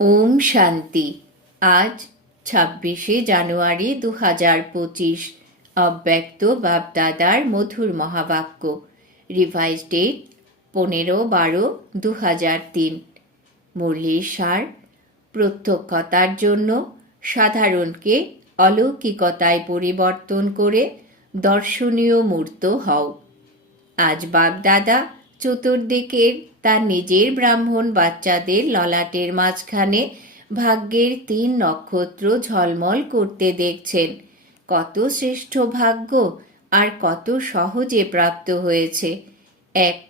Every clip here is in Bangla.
ওম শান্তি। আজ ছাব্বিশে জানুয়ারি দু হাজার পঁচিশ। অব্যক্ত বাপদাদার মধুর মহাবাক্য। রিভাইজ ডেট পনেরো বারো দু হাজার তিন। মুরলির সার প্রত্যক্ষতার জন্য সাধারণকে অলৌকিকতায় পরিবর্তন করে দর্শনীয় মূর্ত হও। আজ বাপদাদা চতুর্দিকের তার নিজের ব্রাহ্মণ বাচ্চাদের ললাটের মাঝখানে ভাগ্যের তিন নক্ষত্র ঝলমল করতে দেখছেন। কত শ্রেষ্ঠ ভাগ্য আর কত সহজে প্রাপ্ত হয়েছে। এক,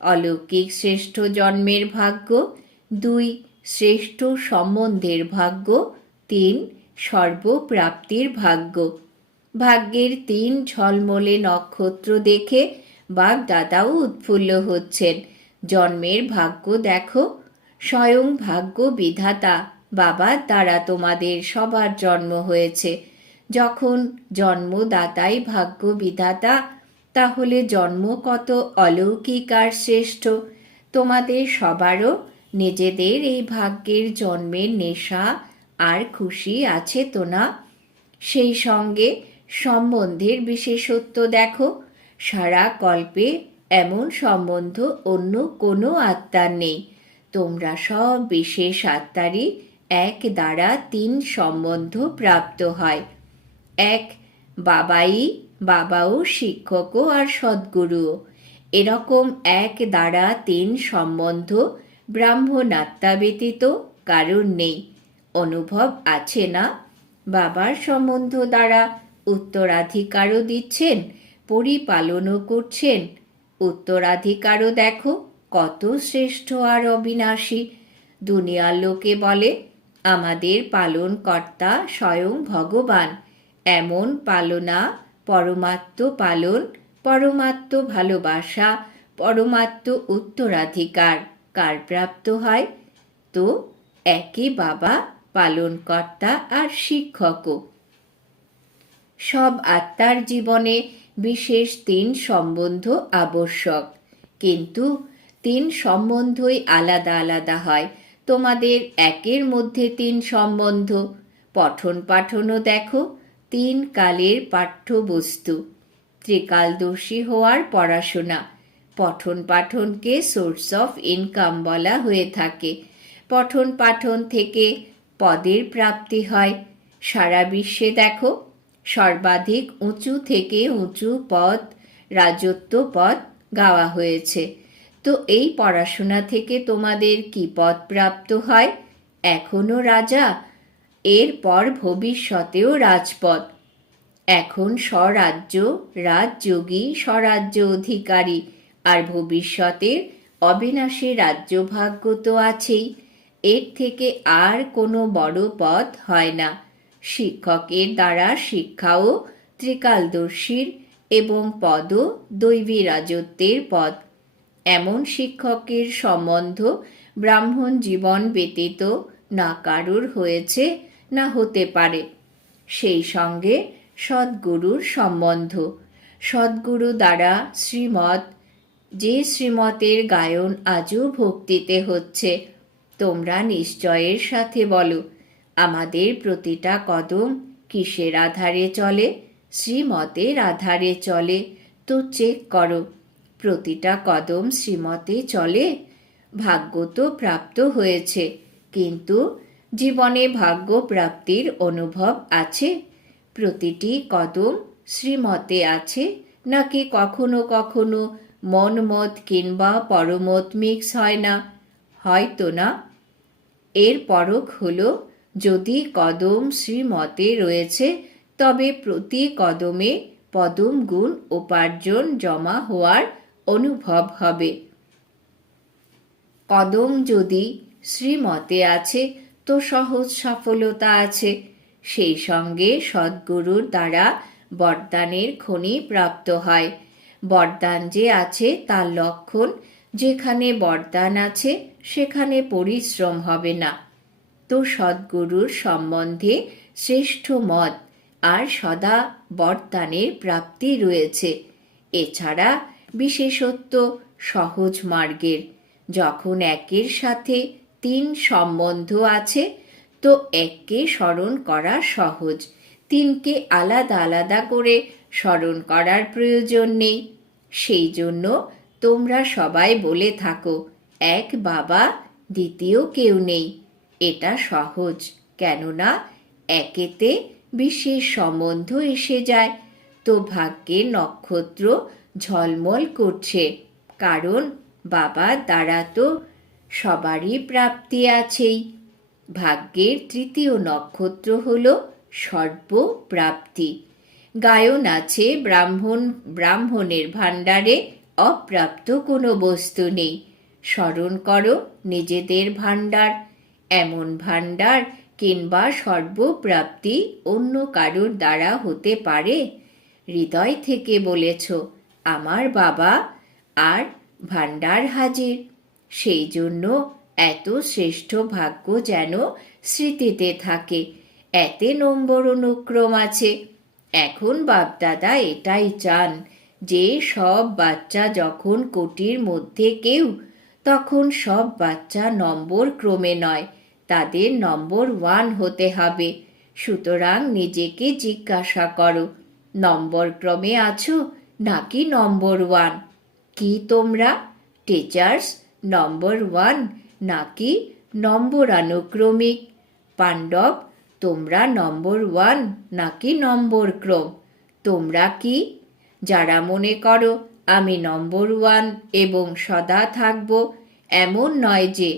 অলৌকিক শ্রেষ্ঠ জন্মের ভাগ্য। দুই, শ্রেষ্ঠ সম্বন্ধের ভাগ্য। তিন, সর্বপ্রাপ্তির ভাগ্য। ভাগ্যের তিন ঝলমলে নক্ষত্র দেখে বাপ দাদাও উৎফুল্ল হচ্ছেন। জন্মের ভাগ্য দেখো, স্বয়ং ভাগ্য বিধাতা। বাবার দ্বারা তোমাদের সবার জন্ম হয়েছে। যখন জন্মদাতাই ভাগ্য বিধাতা, তাহলে জন্ম কত অলৌকিক আর শ্রেষ্ঠ? তোমাদের সবারও নিজেদের এই ভাগ্যের জন্মের নেশা আর খুশি আছে তো না? সেই সঙ্গে সম্বন্ধের বিশেষত্ব দেখো সারা কল্পে এমন সম্বন্ধ অন্য কোনো আত্মার নেই। তোমরা সব বিশেষ আত্মারই এক দ্বারা তিন সম্বন্ধ প্রাপ্ত হয়। এক, বাবাই, বাবাও শিক্ষকও আর সদ্গুরুও। এরকম এক দ্বারা তিন সম্বন্ধ ব্রাহ্মণ আত্মা ব্যতীত কারণ নেই। অনুভব আছে না? বাবার সম্বন্ধ দ্বারা উত্তরাধিকারও দিচ্ছেন পরিপালনও করছেন। উত্তরাধিকারও দেখো, কত শ্রেষ্ঠ আর অবিনাশী। দুনিয়ার লোকে বলে, আমাদের পালন কর্তা স্বয়ং ভগবান। এমন পালনা, পরমাত্ম পালন, পরমাত্ম ভালোবাসা, পরমাত্ম উত্তরাধিকার। কার প্রাপ্ত হয়? তো একই বাবা, পালনকর্তা আর শিক্ষকও। সব আত্মার জীবনে বিশেষ তিন সম্বন্ধ আবশ্যক। কিন্তু তিন সম্বন্ধই আলাদা আলাদা হয়। তোমাদের একের মধ্যে তিন সম্বন্ধ। পঠন পাঠনও দেখো, তিন কালের পাঠ্যবস্তু। ত্রিকালদর্শী হওয়ার পড়াশোনা। পঠন পাঠনকে সোর্স অফ ইনকাম বলা হয়ে থাকে। পঠন পাঠন থেকে পদের প্রাপ্তি হয়। সারা বিশ্বে দেখো সর্বাধিক উঁচু থেকে উঁচু পদ, রাজত্ব পদ গাওয়া হয়েছে। তো এই পড়াশোনা থেকে তোমাদের কি পদ প্রাপ্ত হয়? এখনও রাজা? এরপর ভবিষ্যতেও রাজপদ। এখন স্বরাজ্য, রাজযোগী, স্বরাজ্য অধিকারী, আর ভবিষ্যতের অবিনাশী রাজ্যভাগ্য তো আছেই। এর থেকে আর কোনো বড় পদ হয় না। শিক্ষকের দ্বারা শিক্ষাও ত্রিকালদর্শীর এবং পদও দৈবী রাজত্বের পদ। এমন শিক্ষকের সম্বন্ধ ব্রাহ্মণ জীবন ব্যতীত না কারুর হয়েছে, না হতে পারে। সেই সঙ্গে সদ্গুরুর সম্বন্ধ। সদ্গুরু দ্বারা শ্রীমৎ, যে শ্রীমতের গায়ন আজও ভক্তিতে হচ্ছে। তোমরা নিশ্চয়ের সাথে বলো। আমাদের প্রতিটা কদম কিসের আধারে চলে? শ্রীমতের আধারে চলে। তো চেক করো, প্রতিটা কদম শ্রীমতে চলে? ভাগ্য তো প্রাপ্ত হয়েছে, কিন্তু জীবনে ভাগ্য প্রাপ্তির অনুভব আছে? প্রতিটি কদম শ্রীমতে আছে, নাকি কখনো কখনো মন মত কিংবা পরমত মিক্স হয় না? হয়তো না। এর পরক হলো যদি কদম শ্রীমতে রয়েছে, তবে প্রতি কদমে পদম গুণ উপার্জন জমা হওয়ার অনুভব হবে। কদম যদি শ্রীমতে আছে, তো সহজ সফলতা আছে। সেই সঙ্গে সদ্গুরুর দ্বারা বরদানের খনি প্রাপ্ত হয়। বরদান যে আছে, তার লক্ষণ, যেখানে বরদান আছে, সেখানে পরিশ্রম হবে না। তো সদ্গুরুর সম্বন্ধে শ্রেষ্ঠ মত আর সদা বরদানের প্রাপ্তি রয়েছে। এছাড়া বিশেষত্ব সহজ মার্গের। যখন একের সাথে তিন সম্বন্ধ আছে, তো এককে স্মরণ করা সহজ। তিনকে আলাদা আলাদা করে স্মরণ করার প্রয়োজন নেই। সেই জন্য তোমরা সবাই বলে থাকো, এক বাবা, দ্বিতীয় কেউ নেই। এটা সহজ। কেননা, একেতে বিশেষ সম্বন্ধ এসে যায়। তো ভাগ্যের নক্ষত্র ঝলমল করছে। কারণ বাবার দ্বারা তো সবারই প্রাপ্তি আছেই। ভাগ্যের তৃতীয় নক্ষত্র হল সর্বপ্রাপ্তি। গায়ন আছে ব্রাহ্মণ, ব্রাহ্মণের ভাণ্ডারে অপ্রাপ্ত কোনো বস্তু নেই। স্মরণ করো নিজেদের ভাণ্ডার। এমন ভাণ্ডার কিংবা সর্বপ্রাপ্তি অন্য কারোর দ্বারা হতে পারে? হৃদয় থেকে বলেছ, আমার বাবা আর ভাণ্ডার হাজির। সেই জন্য এত শ্রেষ্ঠ ভাগ্য যেন স্মৃতিতে থাকে। এতে নম্বর অনুক্রম আছে। এখন বাপদাদা এটাই চান যে সব বাচ্চা যখন কোটির মধ্যে কেউ তখন সব বাচ্চা নম্বর ক্রমে নয়, তাদের নম্বর ওয়ান হতে হবে। সুতরাং নিজেকে জিজ্ঞাসা করো, নম্বর ক্রমে আছো নাকি নম্বর ওয়ান? কি তোমরা? টিচার্স, নম্বর ওয়ান নাকি নম্বর আনুক্রমিক? পাণ্ডব, তোমরা নম্বর ওয়ান নাকি নম্বর ক্রম? তোমরা কি? যারা মনে করো আমি নম্বর ওয়ান এবং সদা থাকব। এমন নয় যে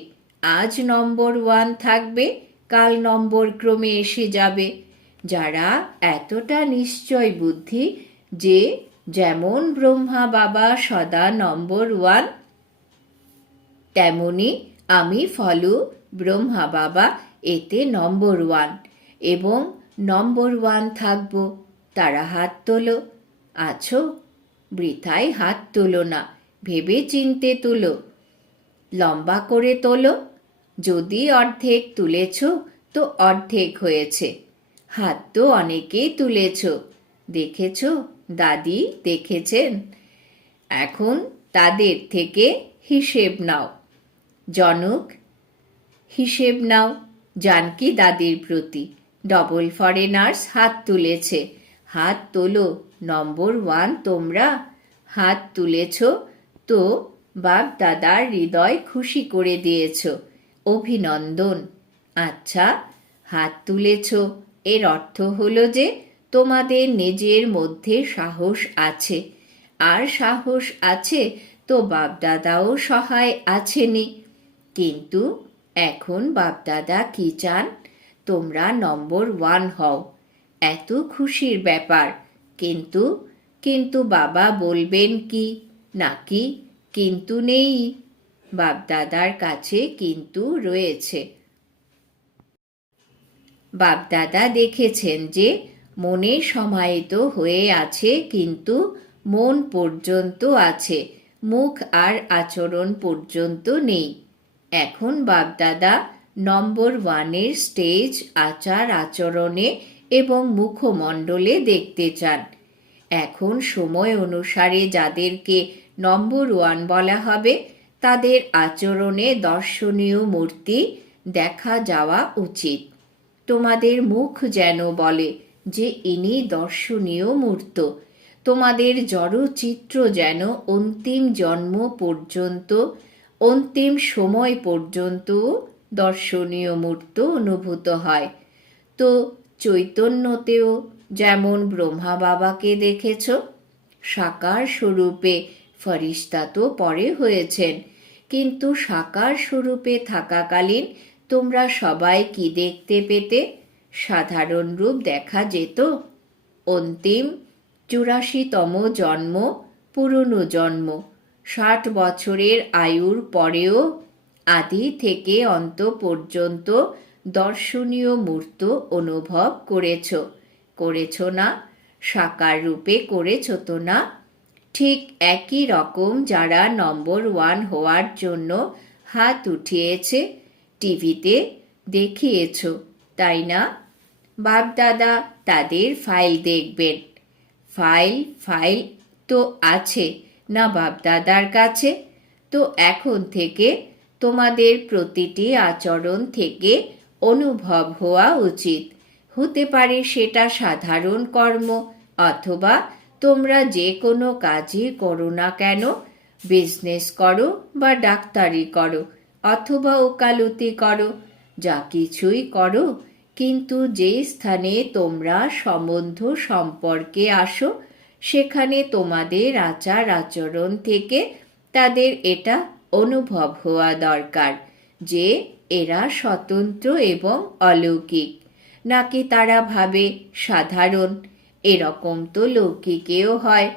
আজ নম্বর ওয়ান থাকবে, কাল নম্বর ক্রমে এসে যাবে। যারা এতটা নিশ্চয় বুদ্ধি যে যেমন ব্রহ্মা বাবা সদা নম্বর ওয়ান, তেমনি আমি ফলু ব্রহ্মা বাবা এতে নম্বর ওয়ান এবং নম্বর ওয়ান থাকব। তারা হাত তোলো। আছো? বৃথায় হাত তোলো না ভেবে চিনতে তুলো। লম্বা করে তোলো, যদি অর্ধেক তুলেছ তো অর্ধেক হয়েছে। হাত তো অনেকেই তুলেছ, দেখেছ, দাদি দেখেছেন। এখন তাদের থেকে হিসেব নাও। জনক, হিসেব নাও, জানকি দাদির প্রতি। ডবল ফরেনার্স হাত তুলেছে, হাত তোলো। নম্বর ওয়ান, তোমরা হাত তুলেছ তো বাপ দাদার হৃদয় খুশি করে দিয়েছ। অভিনন্দন। আচ্ছা হাত তুলেছ। এর অর্থ হলো যে তোমাদের নিজের মধ্যে সাহস আছে। আর সাহস আছে তো বাপদাদাও সহায় আছেনি। কিন্তু এখন বাপদাদা কি চান? তোমরা নম্বর ওয়ান হও। এত খুশির ব্যাপার। কিন্তু কিন্তু বাবা বলবেন কি? নাকি কিন্তু নেই? বাপদাদার কাছে কিন্তু রয়েছে। বাপদাদা দেখেছেন যে মনে সমাহিত হয়ে আছে, কিন্তু মন পর্যন্ত আছে, মুখ আর আচরণ পর্যন্ত নেই। এখন বাপদাদা নম্বর ওয়ানের স্টেজ আচার আচরণে এবং মুখমণ্ডলে দেখতে চান। এখন সময় অনুসারে যাদেরকে নম্বর ওয়ান বলা হবে, তাদের আচরণে দর্শনীয় মূর্তি দেখা যাওয়া উচিত। তোমাদের মুখ যেন বলে যে ইনি দর্শনীয় মূর্ত। তোমাদের জড়চিত্র যেন অন্তিম জন্ম পর্যন্ত, অন্তিম সময় পর্যন্ত দর্শনীয় মূর্ত অনুভূত হয়। তো চৈতন্যতেও যেমন ব্রহ্মা বাবাকে দেখেছ, সাকার স্বরূপে ফরিস্তা তো পরে হয়েছেন। কিন্তু সাকার স্বরূপে থাকাকালীন তোমরা সবাই কি দেখতে পেতে? সাধারণ রূপ দেখা যেত। অন্তিম চুরাশিতম জন্ম, পুরনো জন্ম। ষাট বছরের আয়ুর পরেও আদি থেকে অন্ত পর্যন্ত দর্শনীয় মূর্ত অনুভব করেছ। করেছ না? সাকার রূপে করেছ তো না? ঠিক একই রকম যারা নম্বর ওয়ান হওয়ার জন্য হাত উঠিয়েছে, টিভিতে দেখিয়েছ, তাই না? বাপদাদা, তাদের ফাইল দেখবেন। ফাইল ফাইল তো আছে না বাপদাদার কাছে? তো এখন থেকে তোমাদের প্রতিটি আচরণ থেকে অনুভব হওয়া উচিত। হতে পারে সেটা সাধারণ কর্ম অথবা তোমরা যে কোনো কাজই করো না কেন বিজনেস করো বা ডাক্তারি করো অথবা ওকালতি করো, যা কিছুই করো, কিন্তু যে স্থানে তোমরা সম্বন্ধ সম্পর্কে আসো, সেখানে তোমাদের আচার আচরণ থেকে তাদের এটা অনুভব হওয়া দরকার। যে এরা স্বতন্ত্র এবং অলৌকিক। নাকি তারা ভাবে সাধারণ, এরকম তো লৌকিকেও হয়।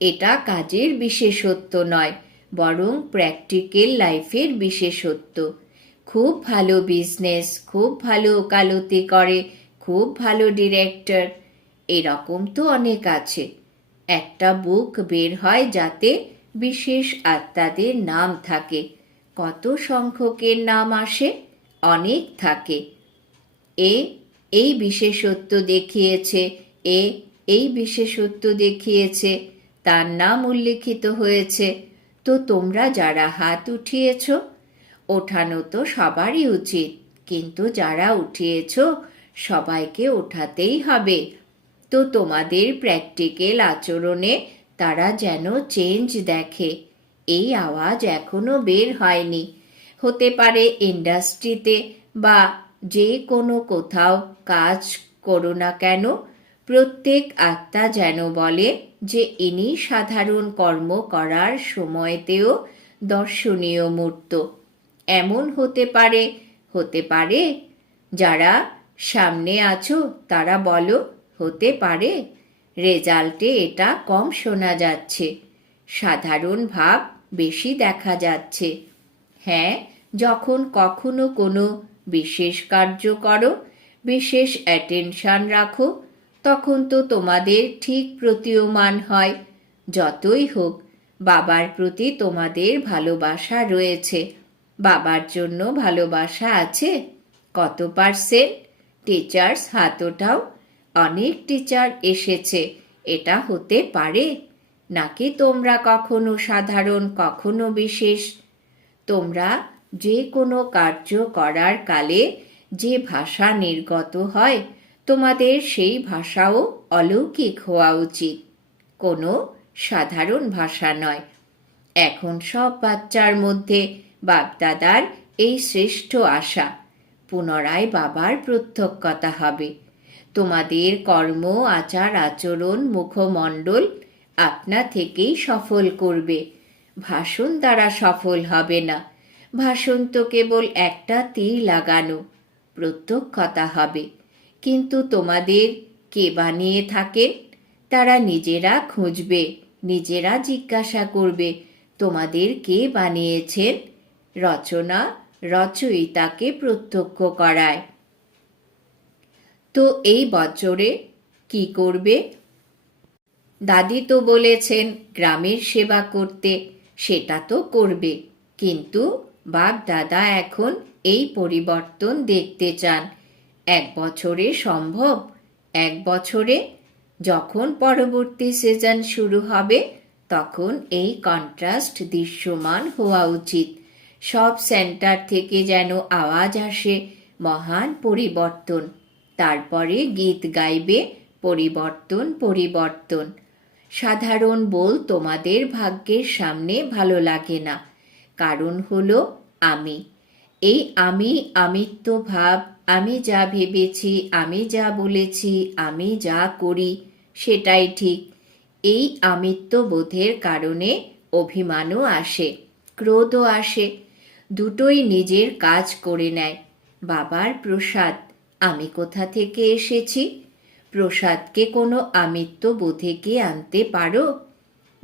এটা কাজের বিশেষত্ব নয়, বরং প্র্যাকটিক্যাল লাইফের বিশেষত্ব। খুব ভালো বিজনেস খুব ভালো ওকালতি করে, খুব ভালো ডিরেক্টর এরকম তো অনেক আছে। একটা বুক বের হয় যাতে বিশেষ আত্মাদের নাম থাকে। কত সংখ্যকের নাম আসে? অনেক থাকে। এ, এই বিশেষত্ব দেখিয়েছে। এ, এই বিশেষত্ব দেখিয়েছে। তার নাম উল্লেখিত হয়েছে। তো তোমরা যারা হাত উঠিয়েছ, ওঠানো তো সবারই উচিত। কিন্তু যারা উঠিয়েছ, সবাইকে ওঠাতেই হবে। তো তোমাদের প্র্যাকটিক্যাল আচরণে তারা যেন চেঞ্জ দেখে। এই আওয়াজ এখনও বের হয়নি। হতে পারে ইন্ডাস্ট্রিতে বা যে কোনো কোথাও কাজ করো না কেন, প্রত্যেক আত্মা যেন বলে যে ইনি সাধারণ কর্ম করার সময়তেও দর্শনীয় মূর্ত। এমন হতে পারে হতে পারে। যারা সামনে আছো তারা বলো, হতে পারে। রেজাল্টে এটা কম শোনা যাচ্ছে। সাধারণ ভাব বেশি দেখা যাচ্ছে। হ্যাঁ যখন কখনো কোনো বিশেষ কার্য করো, বিশেষ অ্যাটেনশন রাখো, তখন তো তোমাদের ঠিক প্রতীয়মান হয়। যতই হোক, বাবার প্রতি তোমাদের ভালোবাসা রয়েছে। বাবার জন্য ভালোবাসা আছে? কত পার্সেন্ট? টিচার্স হাত ওঠাও অনেক টিচার এসেছে। এটা হতে পারে? নাকি তোমরা কখনো সাধারণ, কখনো বিশেষ? তোমরা যে কোনো কার্য করার কালে যে ভাষা নির্গত হয়, তোমাদের সেই ভাষাও অলৌকিক হওয়া উচিত। কোনো সাধারণ ভাষা নয়। এখন সব বাচ্চার মধ্যে বাপদাদার এই শ্রেষ্ঠ আশা, পুনরায় বাবার প্রত্যক্ষতা হবে। তোমাদের কর্ম, আচার, আচরণ, মুখমণ্ডল আপনা থেকেই সফল করবে। ভাষণ দ্বারা সফল হবে না। ভাষণ তো কেবল একটা তীর লাগানো। প্রত্যক্ষতা হবে। কিন্তু তোমাদের কে বানিয়ে থাকেন তারা নিজেরা খুঁজবে, নিজেরা জিজ্ঞাসা করবে, তোমাদের কে বানিয়েছেন? রচনা, রচয়িতাকে প্রত্যক্ষ করায়। তো এই বছরে কি করবে? দাদি তো বলেছেন, গ্রামের সেবা করতে সেটা তো করবে। কিন্তু বাপ দাদা এখন এই পরিবর্তন দেখতে চান। এক বছরে সম্ভব, এক বছরে যখন পরবর্তী সিজন শুরু হবে, তখন এই কন্ট্রাস্ট দৃশ্যমান হওয়া উচিত। সব সেন্টার থেকে যেন আওয়াজ আসে, মহান পরিবর্তন। তারপরে গীত গাইবে, পরিবর্তন পরিবর্তন। সাধারণ বল তোমাদের ভাগ্যের সামনে ভালো লাগে না। কারণ হলো আমি। এই আমি আমিত্ব ভাব, আমি যা ভেবেছি, আমি যা বলেছি, আমি যা করি, সেটাই ঠিক। এই আমিত্ব বোধের কারণে অভিমানও আসে, ক্রোধও আসে। দুটোই নিজের কাজ করে নেয়। বাবার প্রসাদ, আমি কোথা থেকে এসেছি? প্রসাদকে কোনো আমিত্ব বোধে কি আনতে পারো?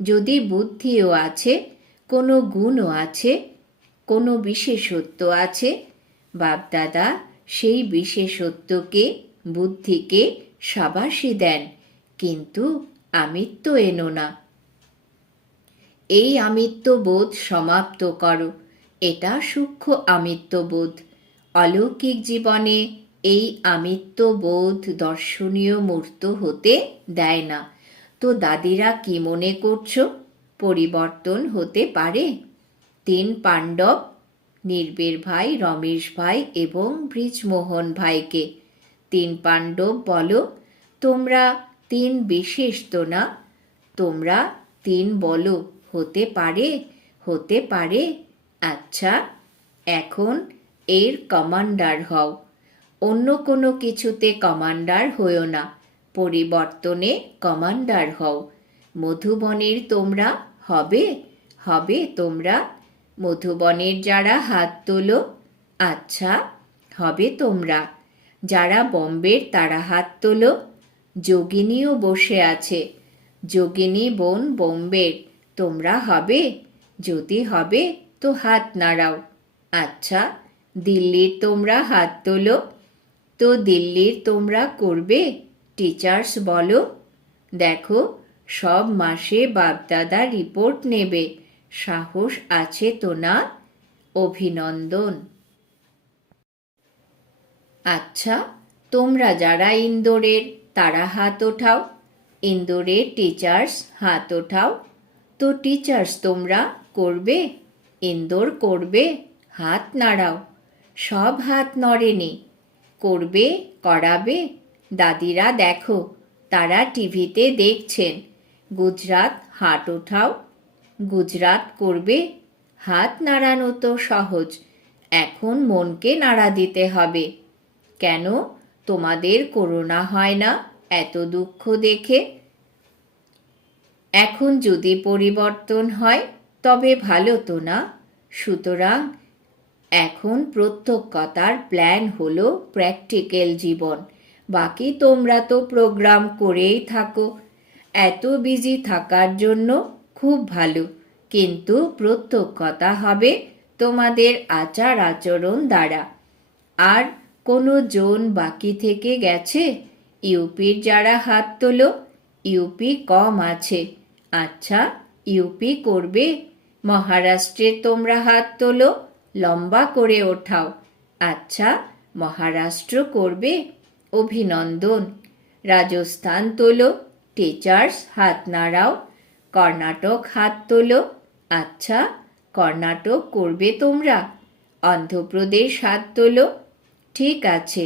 যদি বুদ্ধিও আছে, কোনো গুণও আছে, কোনো বিশেষত্ব আছে, বাপদাদা, সেই বিশেষত্বকে, বুদ্ধিকে সাবাসী দেন, কিন্তু আমিত্ব এনো না। এই আমিত্ববোধ সমাপ্ত করো। এটা সূক্ষ্ম আমিত্ববোধ। অলৌকিক জীবনে এই আমিত্ব আমিত্ববোধ দর্শনীয় মূর্ত হতে দেয় না। তো দাদিরা কি মনে করছ? পরিবর্তন হতে পারে? তিন পাণ্ডব, নির্বের ভাই, রমেশ ভাই এবং ব্রিজমোহন ভাইকে। তিন পাণ্ডব বলো, তোমরা তিন বিশেষ তো না? তোমরা তিন বলো, হতে পারে? হতে পারে? আচ্ছা এখন এর কমান্ডার হও। অন্য কোনো কিছুতে কমান্ডার হও না। পরিবর্তনে কমান্ডার হও। মধুবনের তোমরা হবে হবে তোমরা। মধুবনের যারা হাত তোলো আচ্ছা হবে তোমরা। যারা বম্বের তারা হাত তোলো, যোগিনীও বসে আছে। যোগিনী বোন বোম্বের, তোমরা হবে, যদি হবে তো হাত নাড়াও। আচ্ছা দিল্লির তোমরা হাত তোলো তো দিল্লির তোমরা করবে? টিচার্স বলো। দেখো, সব মাসে বাপদাদা রিপোর্ট নেবে। সাহস আছে তো না? অভিনন্দন। আচ্ছা তোমরা যারা ইন্দোরের, তারা হাত ওঠাও। ইন্দোরের টিচার্স হাত ওঠাও। তো টিচার্স তোমরা করবে? ইন্দোর করবে? হাত নাড়াও। সব হাত নড়েনি। করবে, করাবে। দাদিরা দেখো, তারা টিভিতে দেখছেন। গুজরাট হাট ওঠাও গুজরাট করবে, হাত নাড়ানো তো সহজ। এখন মনকে নাড়া দিতে হবে। কেন? তোমাদের করোনা হয় না এত দুঃখ দেখে? এখন যদি পরিবর্তন হয়, তবে ভালো তো না? সুতরাং এখন প্রত্যক্ষতার প্ল্যান হলো প্র্যাকটিক্যাল জীবন। বাকি তোমরা তো প্রোগ্রাম করেই থাকো। এত বিজি থাকার জন্য খুব ভালো। কিন্তু প্রত্যক্ষতা হবে তোমাদের আচার আচরণ দ্বারা। আর কোনো জোন বাকি থেকে গেছে? ইউপির যারা হাত তোলো ইউপি কম আছে। আচ্ছা ইউপি করবে? মহারাষ্ট্রে তোমরা হাত তোলো। লম্বা করে ওঠাও। আচ্ছা মহারাষ্ট্র করবে অভিনন্দন। রাজস্থান তোলো টিচার্স হাত নাড়াও। কর্ণাটক হাত তোলো। আচ্ছা কর্ণাটক করবে তোমরা। অন্ধ্রপ্রদেশ হাত তোলো। ঠিক আছে,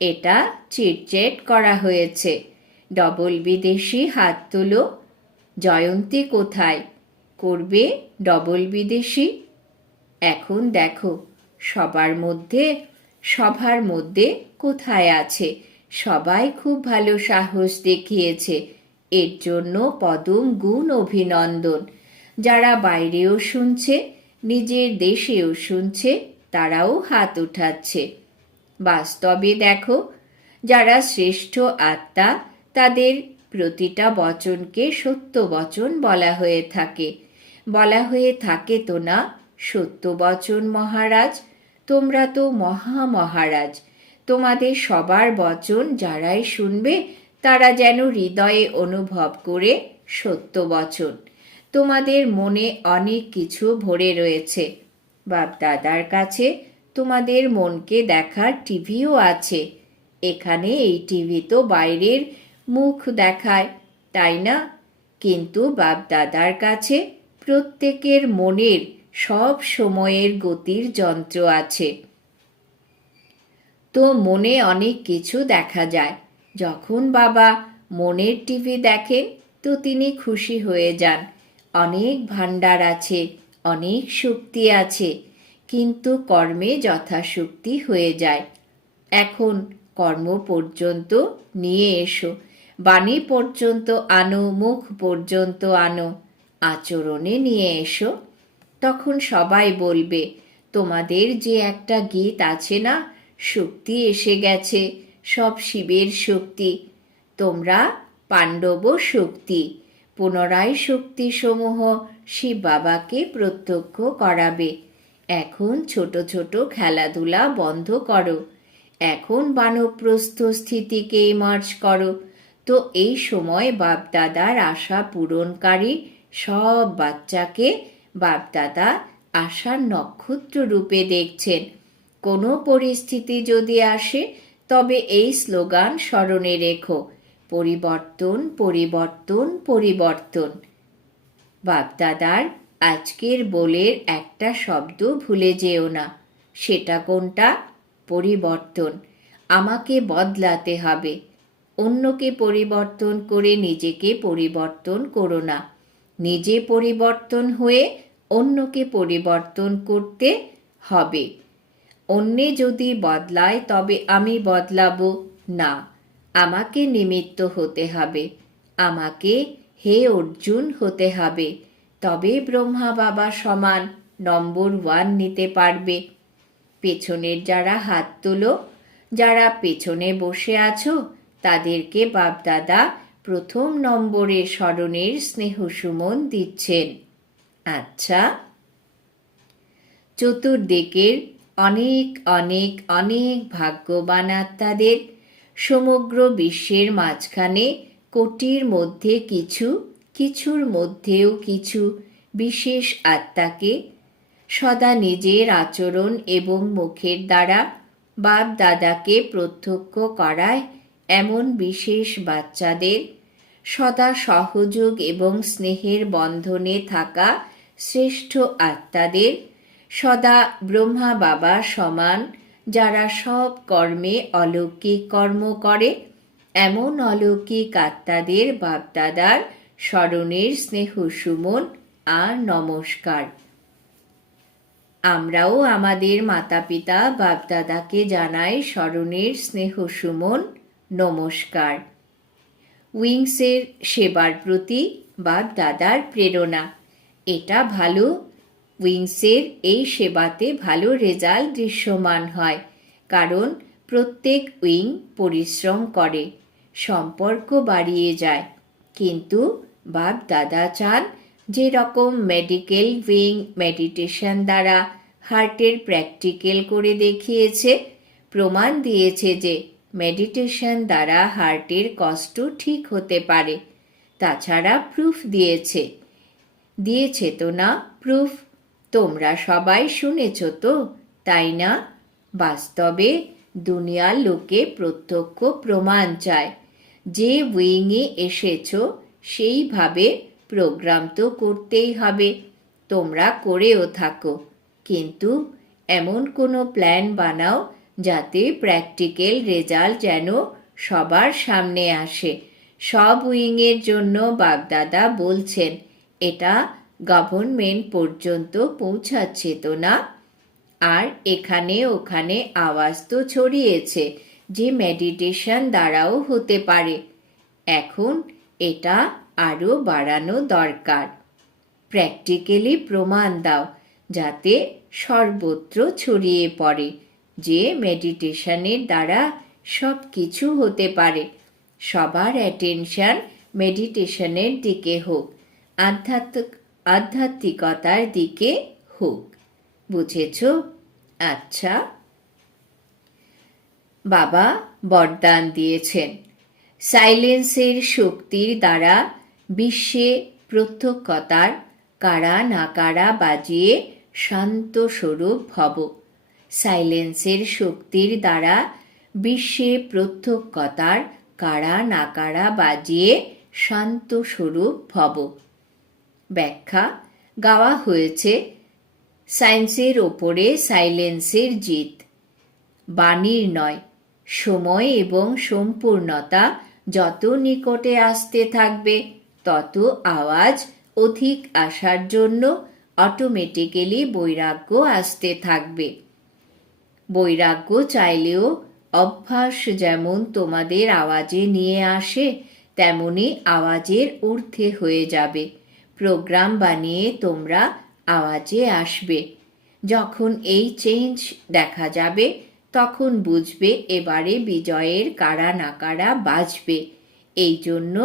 এটা চিটচেট করা হয়েছে। ডবল বিদেশি হাত তোলো। জয়ন্তী কোথায়? করবে ডবল বিদেশি। এখন দেখো, সবার মধ্যে সবার মধ্যে কোথায় আছে? সবাই খুব ভালো সাহস দেখিয়েছে। এর জন্য পদম গুণ অভিনন্দন। যারা বাইরেও শুনছে, নিজের দেশেও শুনছে, তারাও হাত উঠাচ্ছে। বাস্তবে দেখো, যারা শ্রেষ্ঠ আত্মা, তাদের প্রতিটা বচনকে সত্য বচন বলা হয়ে থাকে। বলা হয়ে থাকে তো না? সত্য বচন মহারাজ, তোমরা তো মহা মহারাজ তোমাদের সবার বচন যারাই শুনবে, তারা যেন হৃদয়ে অনুভব করে সত্য বচন তোমাদের মনে অনেক কিছু ভরে রয়েছে। বাপ দাদার কাছে তোমাদের মনকে দেখার টিভিও আছে। এখানে এই টিভি তো বাইরের মুখ দেখায়, তাই না? কিন্তু বাপ দাদার কাছে প্রত্যেকের মনের সব সময়ের গতির যন্ত্র আছে। তো মনে অনেক কিছু দেখা যায়। যখন বাবা মনের টিভি দেখেন, তো তিনি খুশি হয়ে যান। অনেক ভাণ্ডার আছে, অনেক শক্তি আছে, কিন্তু কর্মে যথাশক্তি হয়ে যায়। এখন কর্ম পর্যন্ত নিয়ে এসো, বাণী পর্যন্ত আনো, মুখ পর্যন্ত আনো, আচরণে নিয়ে এসো। তখন সবাই বলবে, তোমাদের যে একটা গীত আছে না, শক্তি এসে গেছে, সব শিবের শক্তি। তোমরা পাণ্ডব শক্তি। পুনরায় শক্তিসমূহ শিব বাবাকে প্রত্যক্ষ করাবে। এখন ছোট ছোট খেলাধুলা বন্ধ করো। এখন বানপ্রস্থ স্থিতিকে মার্চ করো। তো এই সময় বাপদাদার আশা পূরণকারী সব বাচ্চাকে বাপদাদা আশার নক্ষত্র রূপে দেখছেন। কোনো পরিস্থিতি যদি আসে, তবে এই স্লোগান স্মরণে রেখো। পরিবর্তন পরিবর্তন পরিবর্তন। বাপদাদার আজকের বলের একটা শব্দ ভুলে যেও না। সেটা কোনটা? পরিবর্তন। আমাকে বদলাতে হবে। অন্যকে পরিবর্তন করে নিজেকে পরিবর্তন করো না। নিজে পরিবর্তন হয়ে অন্যকে পরিবর্তন করতে হবে। অন্যে যদি বদলায়, তবে আমি বদলাবো না। আমাকে নিমিত্ত হতে হবে। আমাকে হে অর্জুন হতে হবে। তবে ব্রহ্মা বাবা সমান নম্বর ওয়ান নিতে পারবে। পেছনের যারা হাত তোলো, যারা পেছনে বসে আছো, তাদেরকে বাপদাদা প্রথম নম্বরে স্মরণের স্নেহ সুমন দিচ্ছেন। আচ্ছা। চতুর্দিকের অনেক অনেক অনেক ভাগ্যবান আত্মাদের সমগ্র বিশ্বের মাঝখানে কোটির মধ্যে কিছু, কিছুর মধ্যেও কিছু বিশেষ আত্মাকে সদা নিজের আচরণ এবং মুখের দ্বারা বাপ দাদাকে প্রত্যক্ষ করায় এমন বিশেষ বাচ্চাদের সদা সহযোগ এবং স্নেহের বন্ধনে থাকা শ্রেষ্ঠ আত্মাদের সদা ব্রহ্মা বাবা সমান, যারা সব কর্মে অলৌকিক কর্ম করে। এমন অলৌকিক আত্মাদের বাপদাদার স্মরণের স্নেহ সুমন আর নমস্কার। আমরাও আমাদের মাতা পিতা বাপদাদাকে জানাই স্মরণের স্নেহ সুমন। নমস্কার। উইংসের সেবার প্রতি বাপ দাদার প্রেরণা। এটা ভালো, উইংসের এই সেবাতে ভালো রেজাল্ট দৃশ্যমান হয়, কারণ প্রত্যেক উইং পরিশ্রম করে, সম্পর্ক বাড়িয়ে যায়। কিন্তু বাপ দাদা চান যে রকম মেডিকেল উইং, মেডিটেশন দ্বারা হার্টের প্র্যাকটিক্যাল করে দেখিয়েছে, প্রমাণ দিয়েছে যে মেডিটেশন দ্বারা হার্টের কষ্ট ঠিক হতে পারে। তাছাড়া প্রুফ দিয়েছে। দিয়েছে তো না প্রুফ তোমরা সবাই শুনেছ তো, তাই না? বাস্তবে দুনিয়ার লোকে প্রত্যক্ষ প্রমাণ চায়। যে উইংয়ে এসেছ, সেইভাবে প্রোগ্রাম তো করতেই হবে। তোমরা করেও থাকো। কিন্তু এমন কোনো প্ল্যান বানাও যাতে প্র্যাকটিক্যাল রেজাল্ট যেন সবার সামনে আসে। সব উইংয়ের জন্য বাগদাদা বলছেন, এটা গভর্নমেন্ট পর্যন্ত পৌঁছাচ্ছে তো না? আর এখানে ওখানে আওয়াজ তো ছড়িয়েছে যে মেডিটেশন দ্বারাও হতে পারে। এখন এটা আরও বাড়ানো দরকার। প্র্যাকটিক্যালি প্রমাণ দাও, যাতে সর্বত্র ছড়িয়ে পড়ে। যে মেডিটেশনের দ্বারা সব কিছু হতে পারে। সবার অ্যাটেনশন মেডিটেশনের দিকে হোক, আধ্যাত্মিক, আধ্যাত্মিকতার দিকে হোক। বুঝেছ? আচ্ছা। বাবা বরদান দিয়েছেন। সাইলেন্সের শক্তির দ্বারা বিশ্বে প্রত্যক্ষতার কারা নাকারা বাজিয়ে শান্ত স্বরূপ ভব সাইলেন্সের শক্তির দ্বারা বিশ্বে প্রত্যক্ষতার কারা নাকারা বাজিয়ে শান্ত স্বরূপ ভব। ব্যাখ্যা, গাওয়া হয়েছে সায়েন্সের ওপরে সাইলেন্সের জিত। বাণীর নয়, সময় এবং সম্পূর্ণতা যত নিকটে আসতে থাকবে, তত আওয়াজ অধিক আসার জন্য অটোমেটিক্যালি বৈরাগ্য আসতে থাকবে। বৈরাগ্য চাইলেও অভ্যাস যেমন তোমাদের আওয়াজে নিয়ে আসে, তেমনি আওয়াজের ঊর্ধ্বে হয়ে যাবে। প্রোগ্রাম বানিয়ে তোমরা আওয়াজে আসবে। যখন এই চেঞ্জ দেখা যাবে, তখন বুঝবে এবারে বিজয়ের কারা নাকারা বাজবে। এই জন্য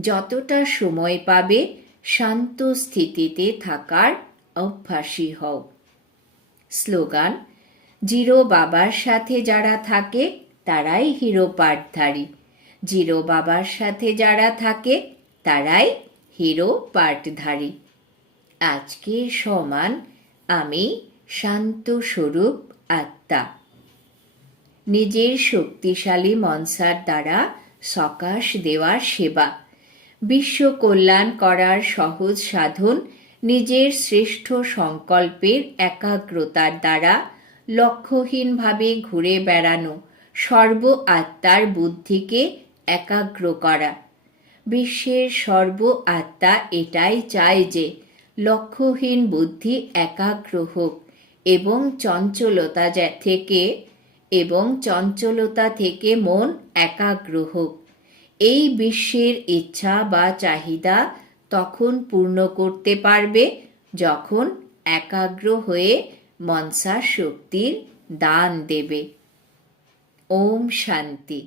যতটা সময় পাবে, শান্ত স্থিতিতে থাকার অভ্যাসী হও। স্লোগান জিরো বাবার সাথে যারা থাকে, তারাই হিরো পাঠধারী। জিরো বাবার সাথে যারা থাকে, তারাই হিরো পাঠধারী। আজকের সমান আমি শান্ত স্বরূপ আত্মা। নিজের শক্তিশালী মনসার দ্বারা সকাশ দেওয়ার সেবা। বিশ্ব কল্যাণ করার সহজ সাধন নিজের শ্রেষ্ঠ সংকল্পের একাগ্রতার দ্বারা লক্ষ্যহীনভাবে ঘুরে বেড়ানো, সর্ব আত্মার বুদ্ধিকে একাগ্র করা। বিশ্বের সর্ব আত্মা এটাই চায় যে লক্ষ্যহীন বুদ্ধি একাগ্র হোক এবং চঞ্চলতা থেকে এবং চঞ্চলতা থেকে মন একাগ্র হোক। এই বিশ্বের ইচ্ছা বা চাহিদা তখন পূর্ণ করতে পারবে যখন একাগ্র হয়ে মনসা শক্তির দান দেবে। ওম শান্তি।